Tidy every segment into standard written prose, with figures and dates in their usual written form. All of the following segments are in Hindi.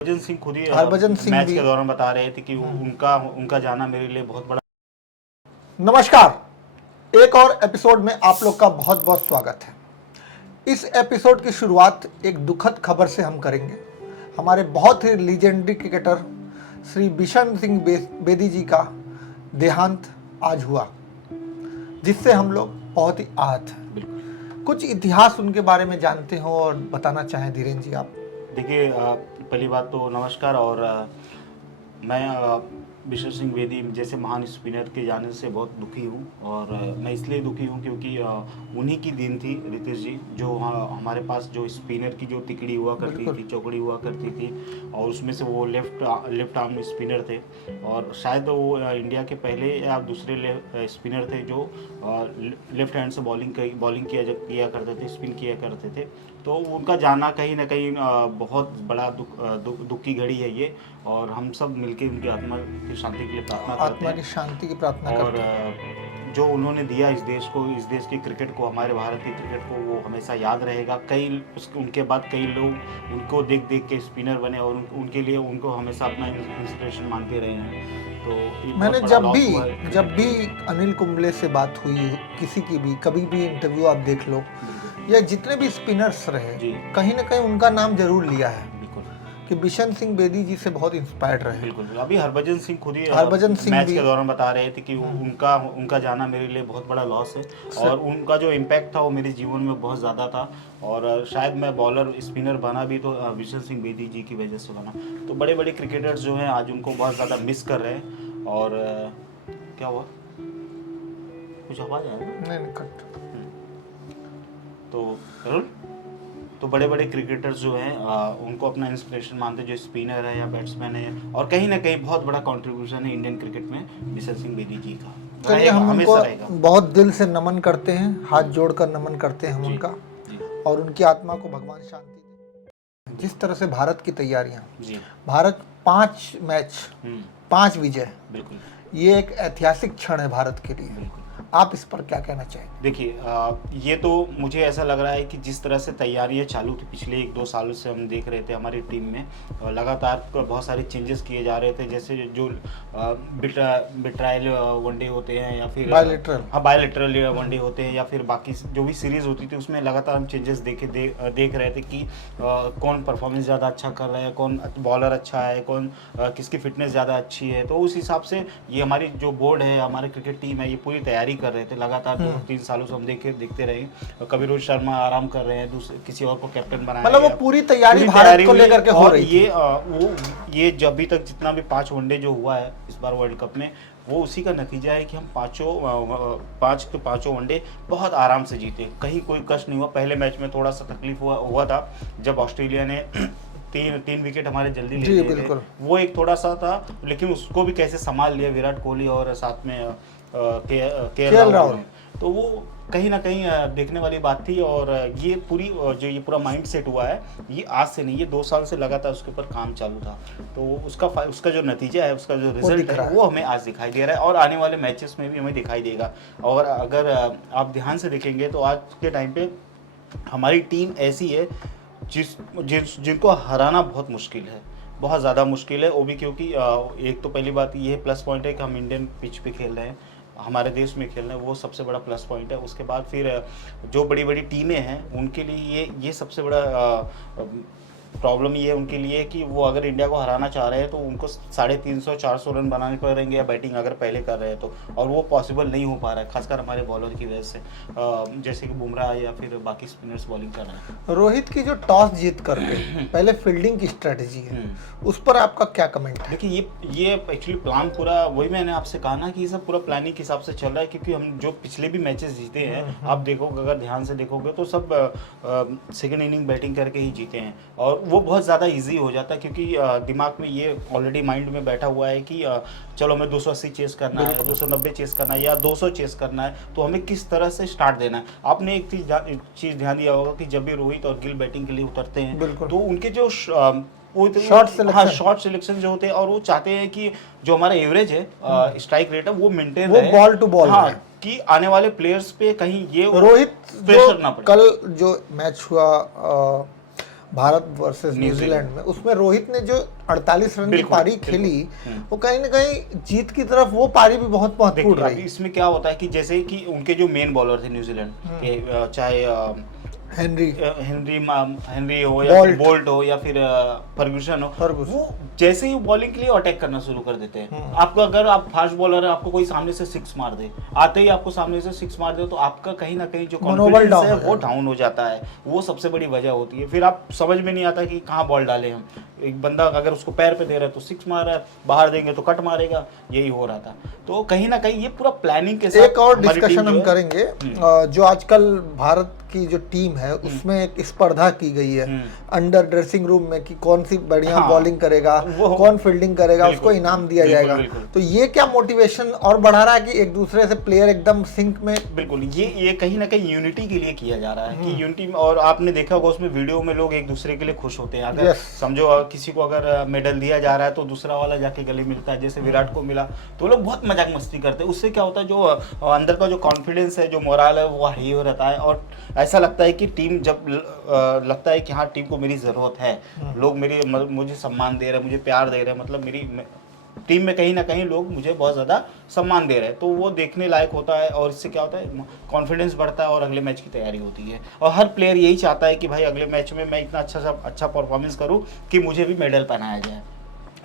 हरभजन सिंह खुद ही हरभजन सिंह मैच भी के दौरान बता रहे थे कि उनका जाना मेरे लिए बहुत बड़ा। नमस्कार, एक और एपिसोड में आप लोग का बहुत बहुत स्वागत है। इस एपिसोड की शुरुआत एक दुखद खबर से हम करेंगे। हमारे बहुत ही लीजेंडरी क्रिकेटर श्री बिशन सिंह बेदी जी का देहांत आज हुआ, जिससे हम लोग बहुत ही आहत हैं। कुछ इतिहास उनके बारे में जानते हो और बताना चाहें धीरेन्द्र जी आप? देखिए, पहली बात तो नमस्कार। और मैं बिशन सिंह बेदी जैसे महान स्पिनर के जाने से बहुत दुखी हूँ। और मैं इसलिए दुखी हूँ क्योंकि उन्हीं की दिन थी रितेश जी, जो हमारे पास जो स्पिनर की जो तिकड़ी हुआ करती थी, चौकड़ी हुआ करती थी, और उसमें से वो लेफ्ट आर्म स्पिनर थे। और शायद वो इंडिया के पहले या दूसरे स्पिनर थे जो लेफ्ट हैंड से बॉलिंग किया करते थे, स्पिन किया करते थे। तो उनका जाना कहीं ना कहीं बहुत बड़ा दुख की घड़ी है ये। और हम सब मिलकर उनकी आत्मा की शांति के लिए प्रार्थना करते हैं। आत्मा की शांति की प्रार्थना और करते हैं। जो उन्होंने दिया इस देश को, इस देश के क्रिकेट को, हमारे भारत के क्रिकेट को, वो हमेशा याद रहेगा। उनके बाद कई लोग उनको देख देख के स्पिनर बने और उनके लिए उनको हमेशा अपना इंस्पिरेशन मानते रहे हैं। तो ये मैंने बहुत बड़ा लॉस हुआ है। जब भी अनिल कुंबले से बात हुई, किसी की भी कभी भी इंटरव्यू आप देख लो, या जितने भी स्पिनर्स रहे, कहीं ना कहीं उनका नाम जरूर लिया है कि बिशन सिंह बेदी जी से बहुत इंस्पायर्ड रहे। बिल्कुल। अभी हरभजन सिंह खुद ही मैच के दौरान बता रहे थे कि उनका जाना मेरे लिए बहुत बड़ा लॉस है। और उनका जो इम्पैक्ट था वो मेरे जीवन में बहुत ज़्यादा था। और शायद मैं बॉलर स्पिनर बना भी तो बिशन सिंह बेदी जी की वजह से बना। तो बड़े बड़े क्रिकेटर्स जो हैं आज उनको बहुत ज़्यादा मिस कर रहे हैं। और क्या हुआ, कुछ आवाज़ आया? नहीं कट। तो बड़े बड़े क्रिकेटर्स जो हैं उनको अपना इंस्पिरेशन मानते हैं, जो स्पिनर है या बैट्समैन है। और कहीं ना कहीं बहुत बड़ा कंट्रीब्यूशन है इंडियन क्रिकेट में बिशन सिंह बेदी जी का। चलिए, हम उनको बहुत दिल से नमन करते हैं, हाथ जोड़कर नमन करते हैं हम उनका, और उनकी आत्मा को भगवान शांति दे। जिस तरह से भारत की तैयारियां, भारत 5 मैच 5 विजय, ये एक ऐतिहासिक क्षण है भारत के लिए। आप इस पर क्या कहना चाहेंगे? देखिए, ये तो मुझे ऐसा लग रहा है कि जिस तरह से तैयारियां चालू थी पिछले 1-2 सालों से, हम देख रहे थे हमारी टीम में लगातार बहुत सारे चेंजेस किए जा रहे थे। जैसे जो बिट्रायल वनडे होते हैं या फिर बायलैटरल वनडे होते हैं, या फिर बाकी जो भी सीरीज होती थी उसमें लगातार हम चेंजेस देख रहे थे कि कौन परफॉर्मेंस ज़्यादा अच्छा कर रहा है, कौन बॉलर अच्छा है, कौन किसकी फिटनेस ज़्यादा अच्छी है। तो उस हिसाब से ये हमारी जो बोर्ड है, हमारी क्रिकेट टीम है, ये पूरी तैयारी कर रहे थे। लगातार 2-3 सालों से हम देखते रहे। कभी रोहित शर्मा आराम कर रहे हैं, किसी और को कैप्टन बनाया, मतलब वो पूरी तैयारी भारत को लेकर के हो रही थी। ये जब भी तक जितना भी 5 वनडे जो हुआ है इस बार वर्ल्ड कप में, वो उसी का नतीजा है कि हम पांचों वनडे बहुत आराम से जीते। कहीं कोई कष्ट नहीं हुआ। पहले मैच में थोड़ा सा तकलीफ हुआ था जब ऑस्ट्रेलिया ने तीन विकेट हमारे जल्दी ले लिए थे। वो एक थोड़ा सा था, लेकिन उसको भी कैसे संभाल लिया विराट कोहली और साथ में केएल राहुल। तो वो कहीं ना कहीं देखने वाली बात थी। और ये पूरा माइंड सेट हुआ है, ये आज से नहीं, ये 2 साल से लगातार उसके ऊपर काम चालू था। तो उसका जो नतीजा है, उसका जो रिजल्ट है, वो हमें आज दिखाई दे रहा है और आने वाले मैचेस में भी हमें दिखाई देगा। और अगर आप ध्यान से देखेंगे तो आज के टाइम पे हमारी टीम ऐसी है जिनको हराना बहुत मुश्किल है, बहुत ज़्यादा मुश्किल है। वो भी क्योंकि एक तो पहली बात ये प्लस पॉइंट है कि हम इंडियन पिच पे खेल रहे हैं, हमारे देश में खेल रहे हैं, वो सबसे बड़ा प्लस पॉइंट है। उसके बाद फिर जो बड़ी बड़ी टीमें हैं उनके लिए ये सबसे बड़ा प्रॉब्लम ये है उनके लिए कि वो अगर इंडिया को हराना चाह रहे हैं तो उनको 350-400 रन बनाने पड़ेंगे, या बैटिंग अगर पहले कर रहे हैं तो। और वो पॉसिबल नहीं हो पा रहा है, खासकर हमारे बॉलर की वजह से, जैसे कि बुमराह या फिर बाकी स्पिनर्स बॉलिंग कर रहे हैं। रोहित की जो टॉस जीत करके पहले फील्डिंग की स्ट्रेटेजी है, उस पर आपका क्या कमेंट है? देखिए, ये एक्चुअली प्लान पूरा, वही मैंने आपसे कहा ना कि ये सब पूरा प्लानिंग के हिसाब से चल रहा है। क्योंकि हम जो पिछले भी मैचेस जीते हैं, आप देखोगे, अगर ध्यान से देखोगे तो सब सेकेंड इनिंग बैटिंग करके ही जीते हैं। और वो बहुत ज़्यादा इजी हो जाता है क्योंकि दिमाग में ये ऑलरेडी माइंड में बैठा हुआ है कि चलो हमें 280 चेस करना है, 290 चेस करना है, या 200 चेस करना है, तो हमें किस तरह से स्टार्ट देना है। आपने एक चीज़ ध्यान दिया होगा कि जब भी रोहित और गिल बैटिंग के लिए उतरते हैं तो उनके जो शॉर्ट सिलेक्शन जो होते हैं, और वो चाहते हैं कि जो हमारा एवरेज है, स्ट्राइक रेट है, वो मेंटेन रहे, बॉल टू बॉल, कि आने वाले प्लेयर्स पे कहीं ये रोहित प्रेशर ना पड़े। कल जो मैच हुआ भारत वर्सेस न्यूजीलैंड में, उसमें रोहित ने जो 48 रन की बिल्कुल, पारी बिल्कुल। खेली, वो कहीं ना कहीं जीत की तरफ वो पारी भी बहुत महत्वपूर्ण देखिए, अभी रही। इसमें क्या होता है कि जैसे कि उनके जो मेन बॉलर थे न्यूजीलैंड के, चाहे हेनरी हेनरी हो या फिर बोल्ट हो या फिर फर्गूसन हो, फर्गूसन। वो जैसे ही बॉलिंग के लिए अटैक करना शुरू कर देते हैं। आपको अगर आप फास्ट बॉलर है, आपको कोई सामने से सिक्स मार दे, आते ही आपको सामने से सिक्स मार दे, तो आपका कहीं ना कहीं जो मनोबल कॉन्फिडेंस डाउन है हो वो जाता डाउन हो जाता है। वो सबसे बड़ी वजह होती है। फिर आप समझ में नहीं आता कि कहाँ बॉल डाले हम। एक बंदा अगर उसको पैर पे दे रहा है तो सिक्स मार रहा है, बाहर देंगे तो कट मारेगा, यही हो रहा था। तो कहीं ना कहीं ये पूरा प्लानिंग के साथ एक और हमारी डिस्कशन टीम जो हम है- करेंगे। जो आजकल भारत की जो टीम है उसमें एक स्पर्धा की गई है अंडर ड्रेसिंग रूम में कि कौन सी बढ़िया हाँ, बॉलिंग करेगा, वो- कौन फील्डिंग करेगा, बिल्कुल, उसको इनाम दिया बिल्कुल, जाएगा। बिल्कुल। तो ये क्या मोटिवेशन और बढ़ा रहा है कि एक दूसरे से प्लेयर एकदम सिंक में। बिल्कुल, ये कहीं ना कहीं यूनिटी के लिए किया जा रहा है कि यूनिटी। और आपने देखा होगा उसमें वीडियो में लोग एक दूसरे के लिए खुश होते हैं। अगर Yes. समझो किसी को अगर मेडल दिया जा रहा है तो दूसरा वाला जाके गले मिलता है, जैसे विराट को मिला, तो लोग बहुत मजाक मस्ती करते हैं। उससे क्या होता है, जो अंदर का जो कॉन्फिडेंस है, जो मोरल है, वो हाई हो रहता है। और ऐसा लगता है कि टीम जब लगता है कि हाँ, टीम को मेरी ज़रूरत है, लोग मुझे सम्मान दे रहे हैं, मुझे प्यार दे रहे हैं, मतलब मेरी टीम में कहीं ना कहीं लोग मुझे बहुत ज़्यादा सम्मान दे रहे हैं, तो वो देखने लायक होता है। और इससे क्या होता है, कॉन्फिडेंस बढ़ता है और अगले मैच की तैयारी होती है। और हर प्लेयर यही चाहता है कि भाई अगले मैच में मैं इतना अच्छा परफॉर्मेंस करूं कि मुझे भी मेडल पहनाया जाए।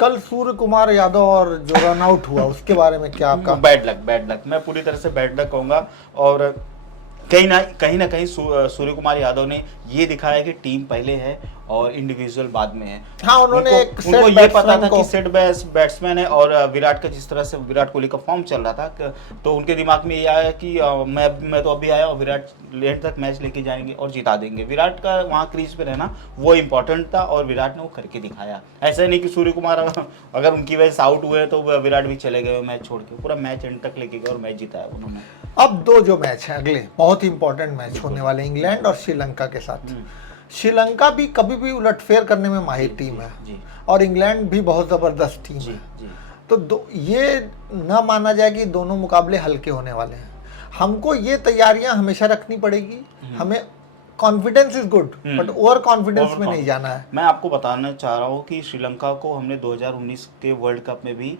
कल सूर्य कुमार यादव और जो रन आउट हुआ उसके बारे में क्या आपका। बैड लक, मैं पूरी तरह से बैड लक कहूँगा। और कहीं ना कहीं सूर्य कुमार यादव ने ये दिखाया कि टीम पहले है और इंडिविजुअल बाद में है। हाँ, उन्होंने एक उनको सेट ये पता था बैट्समैन कि सेट बैट्समैन है। और विराट का जिस तरह से विराट कोहली का फॉर्म चल रहा था, तो उनके दिमाग में ये आया कि मैं तो अभी आया और विराट लेट तक मैच लेके जाएंगे और जिता देंगे। विराट का वहाँ क्रीज पे रहना वो इम्पोर्टेंट था और विराट ने वो करके दिखाया। ऐसा नहीं कि सूर्य कुमार अगर उनकी वजह से आउट हुए तो विराट भी चले गए मैच छोड़ के, पूरा मैच एंड तक लेके गए और मैच जिताया उन्होंने। अब दो जो मैच हैं अगले बहुत ही इंपॉर्टेंट मैच होने वाले, इंग्लैंड और श्रीलंका के साथ। श्रीलंका भी कभी भी उलटफेर करने में माहिर टीम है जी। और इंग्लैंड भी बहुत जबरदस्त टीम जी है। जी तो ये ना माना जाए कि दोनों मुकाबले हल्के होने वाले हैं। हमको ये तैयारियां हमेशा रखनी पड़ेगी। हमें confidence is good but over confidence में नहीं जाना है। मैं आपको बताना चाह रहा हूँ कि श्रीलंका को हमने 2019 के वर्ल्ड कप में भी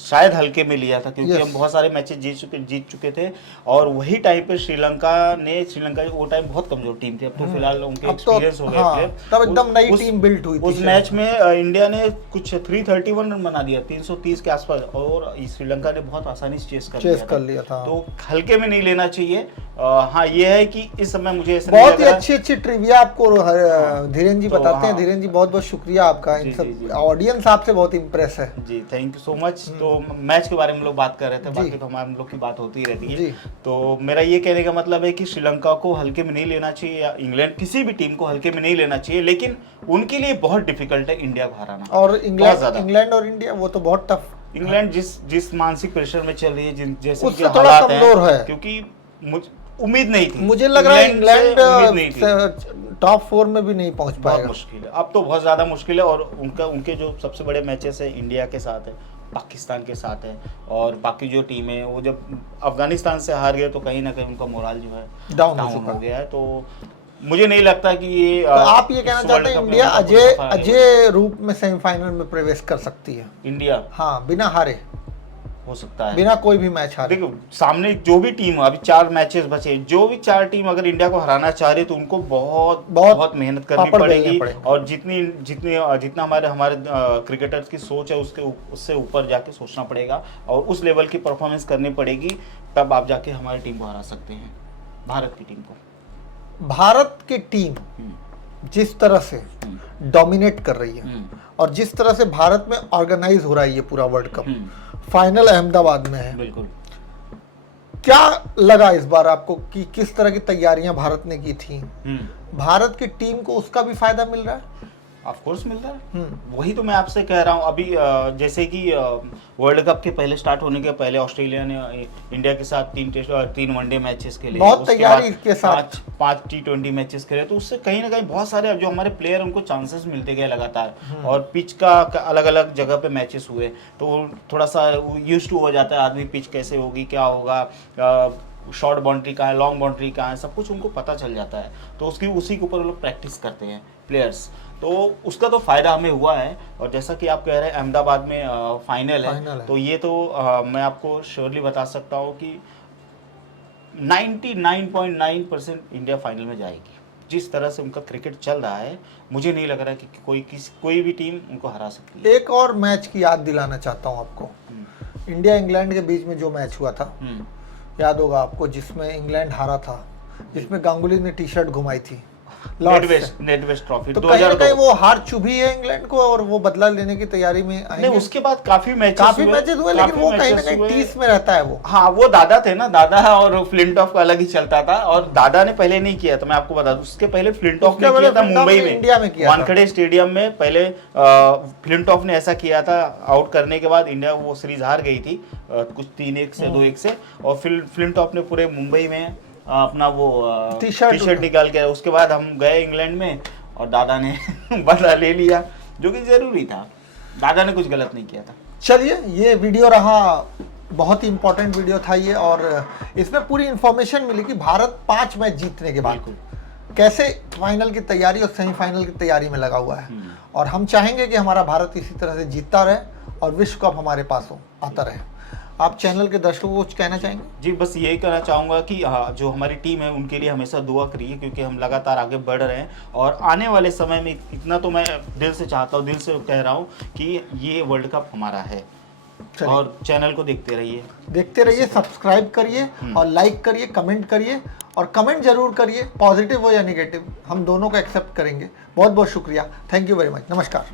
शायद हल्के में लिया था, क्योंकि Yes. हम बहुत सारे मैचेस जीत चुके थे। और वही टाइम पे श्रीलंका वो टाइम बहुत कमजोर टीम थी। अब तो फिलहाल उनके अब तो एक्सपीरियंस हो गए हाँ, थे। तब एकदम नई टीम बिल्ट हुई थी उस मैच में इंडिया ने कुछ 331 रन बना दिया, 330 के आसपास, और श्रीलंका ने बहुत आसानी से चेस कर लिया था। तो हल्के में नहीं लेना चाहिए। हाँ, ये है कि इस समय मुझे ऐसा नहीं बहुत लग ही रहा। अच्छी ट्रिविया आपको धीरेन जी तो बताते हैं। हाँ। धीरेन जी बहुत बहुत शुक्रिया आपका। इन जी, सब जी, जी। ऑडियंस आपसे बहुत इम्प्रेस है। जी, थैंक यू सो मच। तो मैच के बारे में हम लोग बात कर रहे थे, जी। बाकी तो हम लोग की बात होती ही रहती जी। है। तो मेरा ये कहने का मतलब है कि श्रीलंका को हल्के में नहीं लेना चाहिए, या इंग्लैंड किसी भी टीम को हल्के में नहीं लेना चाहिए, लेकिन उनके लिए बहुत डिफिकल्ट है इंडिया को हराना। और बहुत ज्यादा। इंग्लैंड और इंडिया वो तो बहुत टफ। इंग्लैंड जिस मानसिक प्रेशर में चल रही है, जैसे उससे उनके थोड़ा हालात कमजोर है। क्योंकि उम्मीद नहीं थी। मुझे लग रहा है इंग्लैंड से उम्मीद नहीं थी। इंग्लैंड टॉप 4 में भी नहीं पहुंच बहुत पाएगा। मुश्किल है, अब तो बहुत ज़्यादा मुश्किल है। और उनके जो सबसे बड़े मैचेस है इंडिया के साथ है, पाकिस्तान के साथ है, और बाकी जो टीम है वो जब अफगानिस्तान से हार गए तो कहीं ना कहीं उनका मोरल जो है डाउन हो गया है। तो मुझे नहीं लगता कि ये तो आप ये कहना चाहते हैं इंडिया अजय रूप में सेमीफाइनल में प्रवेश कर सकती है? इंडिया हाँ, बिना हारे, हो सकता है, बिना कोई भी मैच हारे। देखो सामने जो भी टीम, अभी 4 मैचेस बचे, जो भी 4 टीम अगर इंडिया को हराना चाह रही है तो उनको बहुत मेहनत करनी पड़ेगी। और जितना हमारे क्रिकेटर्स की सोच है उससे ऊपर जाके सोचना पड़ेगा और उस लेवल की परफॉर्मेंस करनी पड़ेगी, तब आप जाके हमारी टीम को हरा सकते हैं, भारत की टीम को। भारत की टीम जिस तरह से डोमिनेट कर रही है और जिस तरह से भारत में ऑर्गेनाइज हो रहा है ये पूरा वर्ल्ड कप, फाइनल अहमदाबाद में है, बिल्कुल। क्या लगा इस बार आपको कि किस तरह की तैयारियां भारत ने की थी? भारत की टीम को उसका भी फायदा मिल रहा है? ऑफ कोर्स मिल रहा है, वही तो मैं आपसे कह रहा हूँ। अभी जैसे कि वर्ल्ड कप के पहले स्टार्ट होने के पहले ऑस्ट्रेलिया ने इंडिया के साथ 3 वनडे मैचेस खेले, बहुत तैयारी के साथ 5 T20 मैचेस खेले, तो उससे कहीं ना कहीं बहुत सारे जो हमारे प्लेयर उनको चांसेस मिलते गए लगातार। और पिच का अलग अलग जगह पे मैचेस हुए तो थोड़ा सा यूज्ड टू हो जाता है आदमी, पिच कैसे होगी, क्या होगा, शॉर्ट बाउंड्री कहाँ है, लॉन्ग बाउंड्री कहाँ है, सब कुछ उनको पता चल जाता है। तो उसी के ऊपर वो लोग प्रैक्टिस करते हैं प्लेयर्स, तो उसका तो फायदा हमें हुआ है। और जैसा कि आप कह रहे हैं अहमदाबाद में फाइनल है, तो ये तो मैं आपको श्योरली बता सकता हूँ कि 99.9% इंडिया फाइनल में जाएगी। जिस तरह से उनका क्रिकेट चल रहा है, मुझे नहीं लग रहा कि कोई भी टीम उनको हरा सकती है। एक और मैच की याद दिलाना चाहता हूँ आपको, इंडिया इंग्लैंड के बीच में जो मैच हुआ था, याद होगा आपको, जिसमें इंग्लैंड हारा था, जिसमें गांगुली ने टी शर्ट घुमाई थी नेटवेस्ट ट्रॉफी तो कहीं ना कहीं वो हार चुभी है इंग्लैंड को और वो बदला लेने की तैयारी में आएंगे। नहीं, उसके बाद काफी मैचेस हुए लेकिन वो कहीं ना कहीं टीस में रहता है वो। हाँ, वो दादा थे ना, दादा और फ्लिंटॉफ का अलग ही चलता था। और दादा ने पहले नहीं किया था, मैं आपको बता दूं, उसके पहले फ्लिंटॉफ ने किया था मुंबई में, इंडिया में किया, वानखेड़े स्टेडियम में। पहले फ्लिंटॉफ ने ऐसा किया था, आउट करने के बाद इंडिया वो सीरीज हार गई थी कुछ 3-1 से 2-1 से, और फिर फ्लिंटॉफ ने पूरे मुंबई में अपना वो टी शर्ट निकाल के, उसके बाद हम गए इंग्लैंड में और दादा ने बदला ले लिया, जो कि जरूरी था। दादा ने कुछ गलत नहीं किया था। चलिए, ये वीडियो रहा, बहुत ही इंपॉर्टेंट वीडियो था ये, और इसमें पूरी इंफॉर्मेशन मिली कि भारत 5 मैच जीतने के बाद कैसे फाइनल की तैयारी और सेमीफाइनल की तैयारी में लगा हुआ है। और हम चाहेंगे कि हमारा भारत इसी तरह से जीतता रहे और विश्व कप हमारे पास हो आता रहे। आप चैनल के दर्शकों को कुछ कहना चाहेंगे? जी, बस यही कहना चाहूँगा कि जो हमारी टीम है उनके लिए हमेशा दुआ करिए, क्योंकि हम लगातार आगे बढ़ रहे हैं। और आने वाले समय में इतना तो मैं दिल से चाहता हूँ, दिल से कह रहा हूँ कि ये वर्ल्ड कप हमारा है। और चैनल को देखते रहिए, सब्सक्राइब करिए और लाइक करिए, कमेंट करिए, और कमेंट जरूर करिए, पॉजिटिव हो या निगेटिव, हम दोनों को एक्सेप्ट करेंगे। बहुत बहुत शुक्रिया, थैंक यू वेरी मच, नमस्कार।